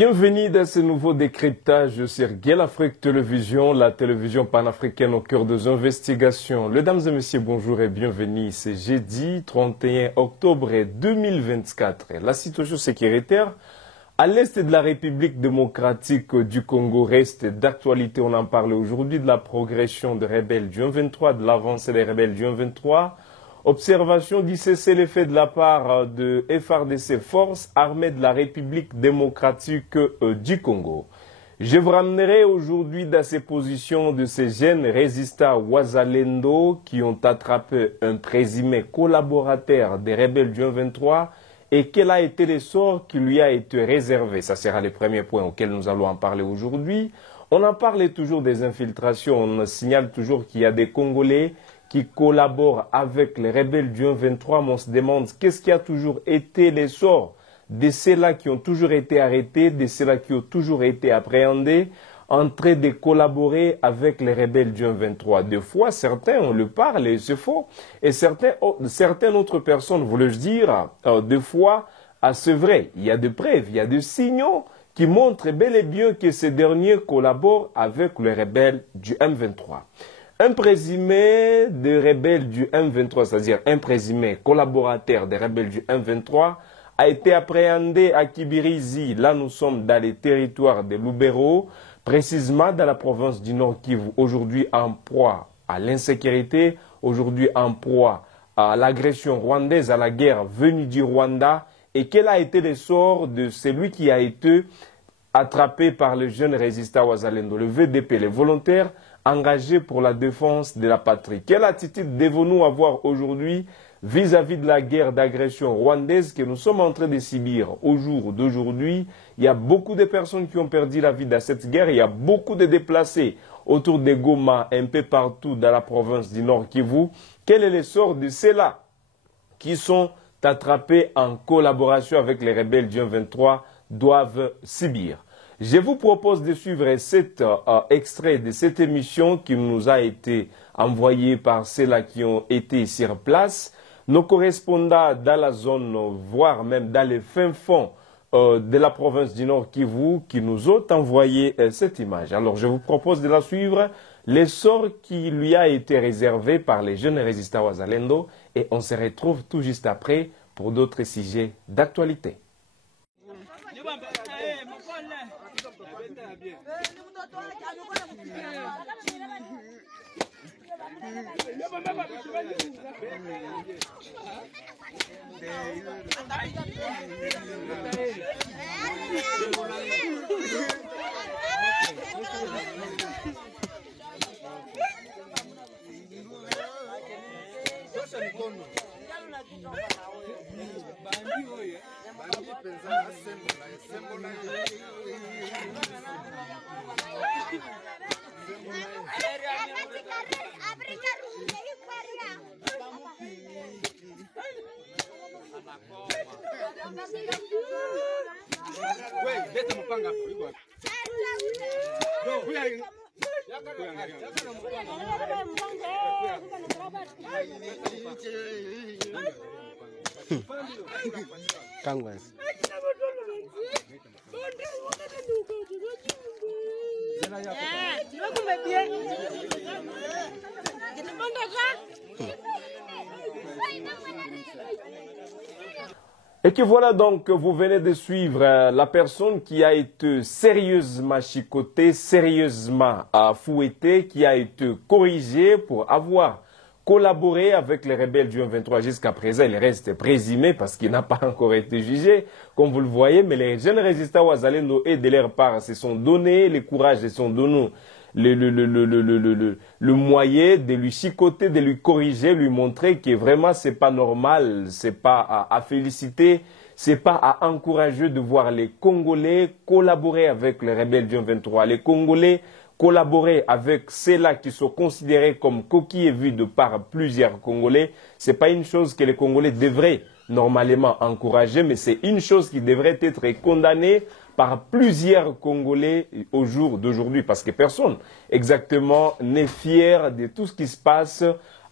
Bienvenue dans ce nouveau décryptage sur Guel Afrique Télévision, la télévision panafricaine au cœur des investigations. Mesdames et messieurs, bonjour et bienvenue. C'est jeudi 31 octobre 2024. La situation sécuritaire à l'est de la République démocratique du Congo reste d'actualité. On en parle aujourd'hui de la progression des rebelles du 23, de l'avancée des rebelles du 23. Observation du cessez-le-feu de la part de FARDC, Force armée de la République démocratique du Congo. Je vous ramènerai aujourd'hui dans ces positions de ces jeunes résistants Wazalendo qui ont attrapé un présumé collaborateur des rebelles du 23 et quel a été le sort qui lui a été réservé. Ça sera le premier point auquel nous allons en parler aujourd'hui. On en parle toujours des infiltrations, on signale toujours qu'il y a des Congolais qui collaborent avec les rebelles du 23, mais on se demande qu'est-ce qui a toujours été les sorts de ceux-là qui ont toujours été arrêtés, de ceux-là qui ont toujours été appréhendés, en train de collaborer avec les rebelles du 23. Des fois, certains, on le parle et c'est faux, et certaines autres personnes, voulais-je dire, des fois, c'est vrai, il y a des preuves, il y a des signaux qui montrent bel et bien que ces derniers collaborent avec les rebelles du M23. Un présumé des rebelles du M23, c'est-à-dire un présumé collaborateur des rebelles du M23, a été appréhendé à Kibirizi. Là, nous sommes dans les territoires de Lubero, précisément dans la province du Nord Kivu, aujourd'hui en proie à l'insécurité, aujourd'hui en proie à l'agression rwandaise, à la guerre venue du Rwanda. Et quel a été le sort de celui qui a été attrapé par le jeune résistant Wazalendo, le VDP, les volontaires engagés pour la défense de la patrie. Quelle attitude devons-nous avoir aujourd'hui vis-à-vis de la guerre d'agression rwandaise que nous sommes en train de subir au jour d'aujourd'hui? Il y a beaucoup de personnes qui ont perdu la vie dans cette guerre. Il y a beaucoup de déplacés autour de Goma, un peu partout dans la province du Nord Kivu. Quel est le sort de ceux-là qui sont attrapés en collaboration avec les rebelles du 23 doivent subir? Je vous propose de suivre cet extrait de cette émission qui nous a été envoyé par ceux-là qui ont été sur place. Nos correspondants dans la zone, voire même dans les fins fonds de la province du Nord Kivu, qui nous ont envoyé cette image. Alors je vous propose de la suivre, l'essor qui lui a été réservé par les jeunes résistants Wazalendo, et on se retrouve tout juste après pour d'autres sujets d'actualité. Et que voilà donc, vous venez de suivre la personne qui a été sérieusement chicotée, sérieusement fouettée, qui a été corrigée pour avoir collaboré avec les rebelles du 23 jusqu'à présent. Il reste présumé parce qu'il n'a pas encore été jugé, comme vous le voyez, mais les jeunes résistants Wazalendo et de leur part se sont donnés, le courage se sont donnés, le moyen de lui chicoter, de lui corriger, lui montrer que vraiment c'est pas normal, c'est pas à féliciter, c'est pas à encourager de voir les Congolais collaborer avec les rebelles du 23. Les Congolais collaborer avec ceux-là qui sont considérés comme coquilles vides par plusieurs Congolais, c'est pas une chose que les Congolais devraient normalement encourager, mais c'est une chose qui devrait être condamnée par plusieurs Congolais au jour d'aujourd'hui, parce que personne exactement n'est fier de tout ce qui se passe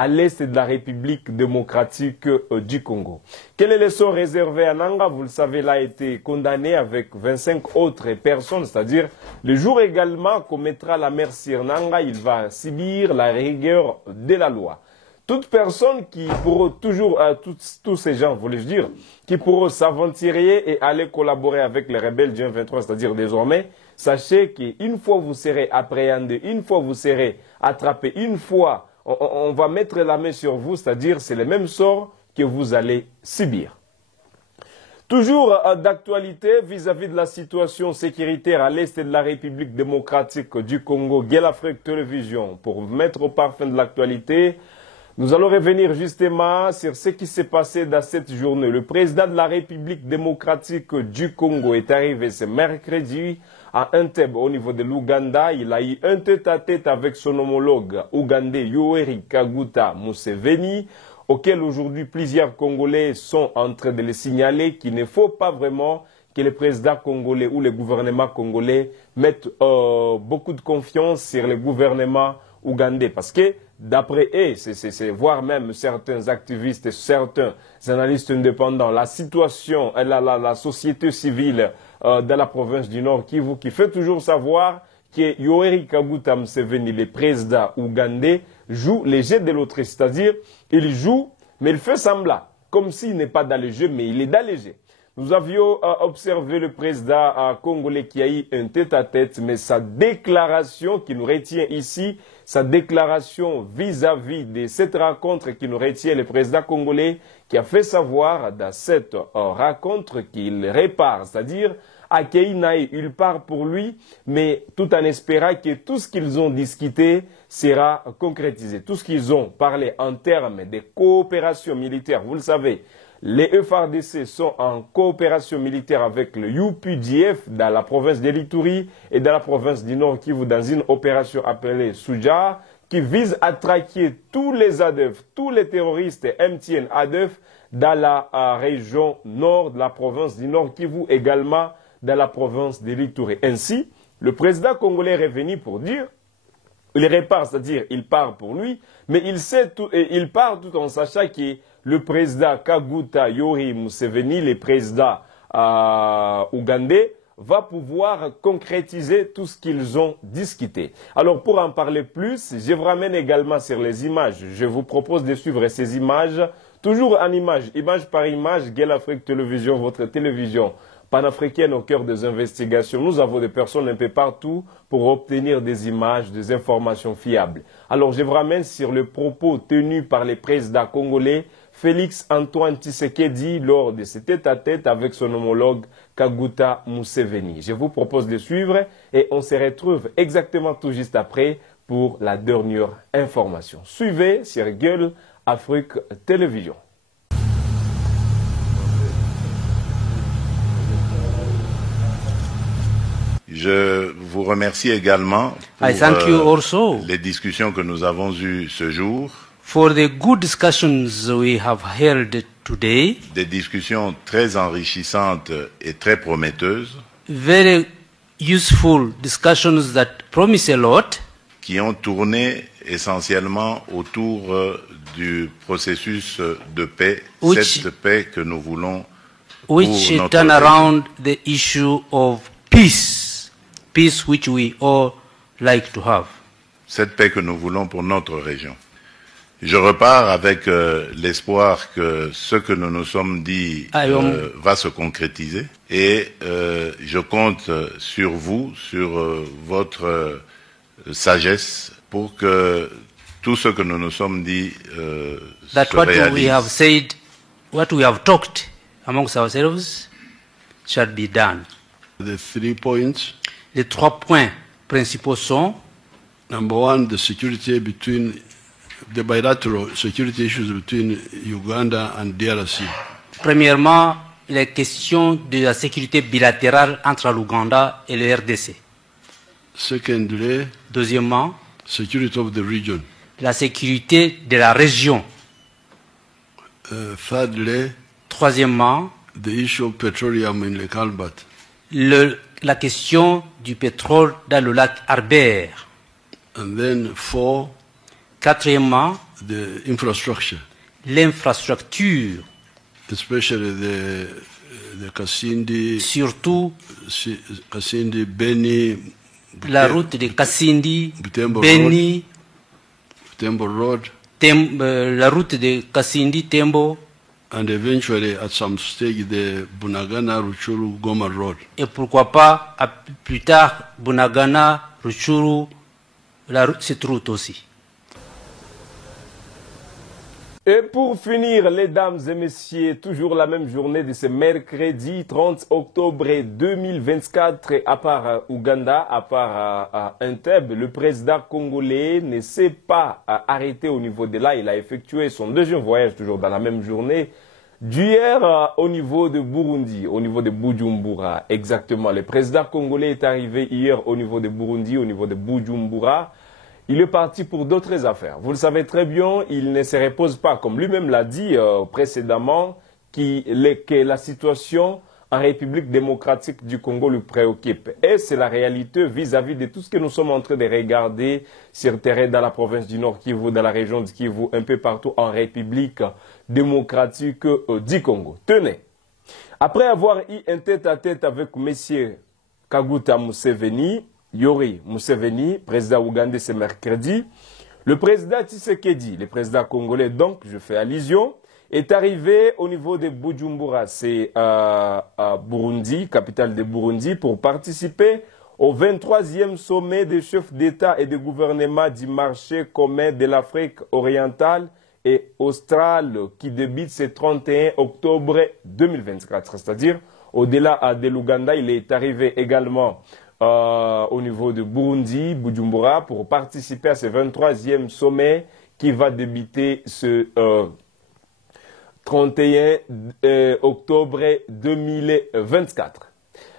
à l'est de la République démocratique du Congo. Quel est le sort réservé à Nanga? Vous le savez, il a été condamné avec 25 autres personnes, c'est-à-dire le jour également commettra la mère sur Nanga, il va subir la rigueur de la loi. Toute personne qui pourra toujours, tous ces gens, voulais-je dire, qui pourront s'aventurer et aller collaborer avec les rebelles du M23, c'est-à-dire désormais, sachez qu'une fois vous serez appréhendé, une fois vous serez attrapé, une fois on va mettre la main sur vous, c'est-à-dire c'est le même sort que vous allez subir. Toujours d'actualité vis-à-vis de la situation sécuritaire à l'est de la République démocratique du Congo, Gueule Afrique Télévision, pour mettre au parfum de l'actualité, nous allons revenir justement sur ce qui s'est passé dans cette journée. Le président de la République démocratique du Congo est arrivé ce mercredi à Entebbe au niveau de l'Ouganda. Il a eu un tête-à-tête avec son homologue ougandais Yoweri Kaguta Museveni, auquel aujourd'hui plusieurs Congolais sont en train de le signaler qu'il ne faut pas vraiment que le président congolais ou le gouvernement congolais mettent beaucoup de confiance sur le gouvernement ougandais. Parce que d'après eux, voire même certains activistes et certains analystes indépendants, la situation, la société civile dans la province du Nord Kivu, qui fait toujours savoir que Yoweri Kaguta Museveni, le président ougandais, joue les jeux de l'autre. C'est-à-dire, il joue, mais il fait semblant, comme s'il n'est pas dans le jeu, mais il est dans le jeu. Nous avions observé le président congolais qui a eu un tête-à-tête, mais sa déclaration qui nous retient ici, sa déclaration vis-à-vis de cette rencontre qui nous retient, le président congolais qui a fait savoir dans cette rencontre qu'il répare, c'est-à-dire à Keinaï, il part pour lui, mais tout en espérant que tout ce qu'ils ont discuté sera concrétisé. Tout ce qu'ils ont parlé en termes de coopération militaire, vous le savez, les FARDC sont en coopération militaire avec le UPDF dans la province de l'Ituri et dans la province du Nord Kivu dans une opération appelée Souja qui vise à traquer tous les ADF, tous les terroristes MTN ADF dans la région nord de la province du Nord Kivu, également dans la province de l'Ituri. Ainsi, le président congolais est revenu pour dire, il répare, c'est-à-dire il part pour lui, mais il sait tout, et il part tout en sachant que le président Kaguta Yoweri Museveni, le président ougandais, va pouvoir concrétiser tout ce qu'ils ont discuté. Alors pour en parler plus, je vous ramène également sur les images. Je vous propose de suivre ces images, toujours en images, image par image, Gueule Afrique Télévision, votre télévision panafricaine au cœur des investigations. Nous avons des personnes un peu partout pour obtenir des images, des informations fiables. Alors je vous ramène sur le propos tenu par le président congolais Félix Antoine Tshisekedi lors de ce tête-à-tête avec son homologue Kaguta Museveni. Je vous propose de suivre et on se retrouve exactement tout juste après pour la dernière information. Suivez sur Gueule Afrique Télévision. Je vous remercie également pour les discussions que nous avons eues ce jour. For the good discussions we have held today. Des discussions très enrichissantes et très prometteuses. Very useful discussions that promise a lot. Qui ont tourné essentiellement autour du processus de paix, cette paix que nous voulons pour notre turn around the issue of peace, peace which we all like to have. Cette paix que nous voulons pour notre région. Je repars avec l'espoir que ce que nous nous sommes dit va se concrétiser et je compte sur vous, sur votre sagesse pour que tout ce que nous nous sommes dit se réalise. We have said, what we have talked amongst ourselves shall be done. The 3 points. Les 3 points principaux sont: number one, the security between the bilateral security issues between Uganda and DRC. Premièrement, les questions de la sécurité bilatérale entre l'Ouganda et le RDC. Secondly, deuxièmement, security of the region. La sécurité de la région. Thirdly, troisièmement, the issue of petroleum in Lake Albert. La question du pétrole dans le lac Albert. And then 4, quatrièmement, the infrastructure. L'infrastructure. Especially the Kasindi. Surtout Kasindi, Beni. La route de Kasindi, Butembo Beni. Tembo Road. La route de Kasindi, Tembo. And eventually, at some stage, the Bunagana, Ruchuru, Goma Road. Et pourquoi pas, plus tard, Bunagana, Ruchuru, cette route aussi. Et pour finir, mesdames et messieurs, toujours la même journée de ce mercredi 30 octobre 2024, à part Ouganda, à part Entebbe, le président congolais ne s'est pas arrêté au niveau de là. Il a effectué son deuxième voyage, toujours dans la même journée, d'hier au niveau de Burundi, au niveau de Bujumbura. Exactement, le président congolais est arrivé hier au niveau de Burundi, au niveau de Bujumbura. Il est parti pour d'autres affaires. Vous le savez très bien, il ne se repose pas, comme lui-même l'a dit précédemment, que la situation en République démocratique du Congo le préoccupe. Et c'est la réalité vis-à-vis de tout ce que nous sommes en train de regarder sur terrain dans la province du Nord Kivu, dans la région du Kivu, un peu partout en République démocratique du Congo. Tenez, après avoir eu un tête-à-tête avec M. Kaguta Museveni, Yoweri Museveni, président ougandais ce mercredi, le président Tshisekedi, le président congolais, donc je fais allusion, est arrivé au niveau de Bujumbura, c'est à Burundi, capitale de Burundi, pour participer au 23e sommet des chefs d'État et de gouvernement du marché commun de l'Afrique orientale et australe qui débute ce 31 octobre 2024. C'est-à-dire, au-delà de l'Ouganda, il est arrivé également au niveau de Burundi, Bujumbura, pour participer à ce 23e sommet qui va débuter ce 31 octobre 2024.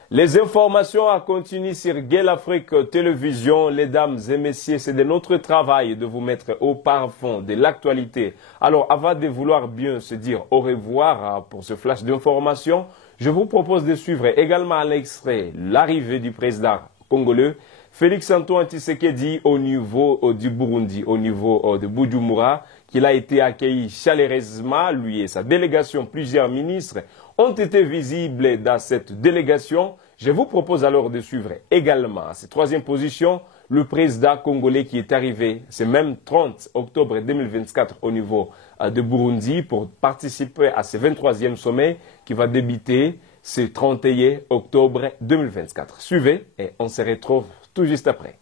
Les informations à continuer sur Gueule Afrique Télévision, mesdames et messieurs, c'est de notre travail de vous mettre au parfum de l'actualité. Alors, avant de vouloir bien se dire au revoir pour ce flash d'informations, je vous propose de suivre également à l'extrait l'arrivée du président congolais Félix-Antoine Tshisekedi au niveau du Burundi, au niveau de Bujumbura, qu'il a été accueilli chaleureusement, lui et sa délégation. Plusieurs ministres ont été visibles dans cette délégation. Je vous propose alors de suivre également à cette troisième position le président congolais qui est arrivé ce même 30 octobre 2024 au niveau de Burundi pour participer à ce 23e sommet qui va débuter ce 31 octobre 2024. Suivez et on se retrouve tout juste après.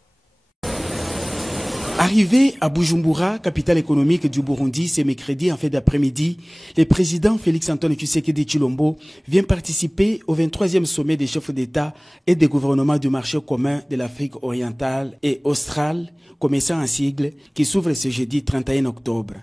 Arrivé à Bujumbura, capitale économique du Burundi, ce mercredi en fin d'après-midi, le président Félix-Antoine Tshisekedi Tshilombo vient participer au 23e sommet des chefs d'État et des gouvernements du marché commun de l'Afrique orientale et australe, connaissant un sigle, qui s'ouvre ce jeudi 31 octobre.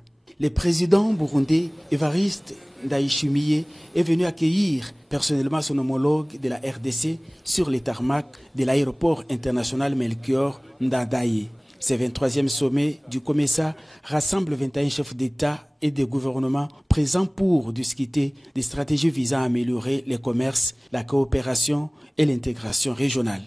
Le président burundais Evariste Ndayishimiye est venu accueillir personnellement son homologue de la RDC sur les tarmacs de l'aéroport international Melchior Ndadaye. Ce 23e sommet du COMESA rassemble 21 chefs d'État et de gouvernement présents pour discuter des stratégies visant à améliorer le commerce, la coopération et l'intégration régionale.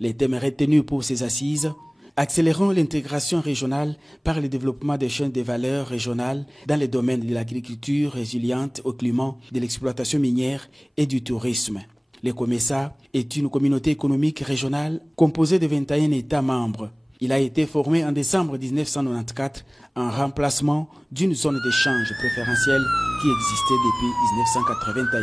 Les thèmes retenus pour ces assises: accélérons l'intégration régionale par le développement des chaînes de valeur régionales dans les domaines de l'agriculture résiliente au climat, de l'exploitation minière et du tourisme. Le COMESA est une communauté économique régionale composée de 21 États membres. Il a été formé en décembre 1994 en remplacement d'une zone d'échange préférentielle qui existait depuis 1981.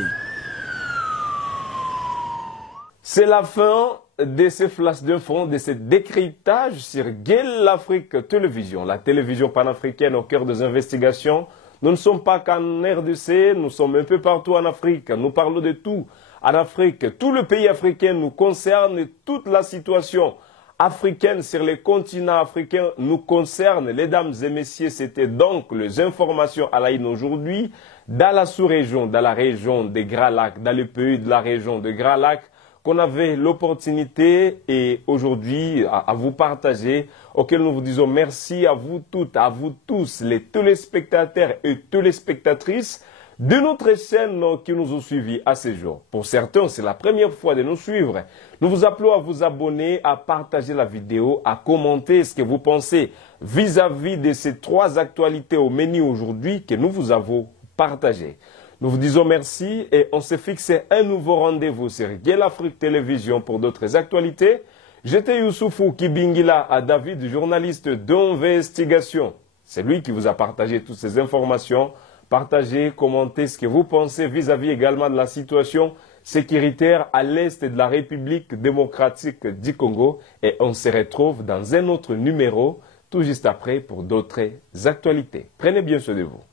C'est la fin de ce flash d'infos, de ce décryptage sur Gueule Afrique Télévision, la télévision panafricaine au cœur des investigations. Nous ne sommes pas qu'en RDC, nous sommes un peu partout en Afrique. Nous parlons de tout en Afrique. Tout le pays africain nous concerne, toute la situation africaine sur les continents africains nous concerne. Mesdames et messieurs, c'était donc les informations à la une aujourd'hui dans la sous-région, dans la région des Grands Lacs, dans le pays de la région des Grands Lacs, qu'on avait l'opportunité et aujourd'hui à vous partager, auquel nous vous disons merci à vous toutes, à vous tous, les téléspectateurs et téléspectatrices de notre chaîne qui nous ont suivis à ce jour. Pour certains, c'est la première fois de nous suivre. Nous vous appelons à vous abonner, à partager la vidéo, à commenter ce que vous pensez vis-à-vis de ces 3 actualités au menu aujourd'hui que nous vous avons partagées. Nous vous disons merci et on s'est fixé un nouveau rendez-vous sur Gueule Afrique Télévision pour d'autres actualités. J'étais Youssoufou Kibingila à David, journaliste d'investigation. C'est lui qui vous a partagé toutes ces informations. Partagez, commentez ce que vous pensez vis-à-vis également de la situation sécuritaire à l'est de la République démocratique du Congo. Et on se retrouve dans un autre numéro, tout juste après, pour d'autres actualités. Prenez bien soin de vous.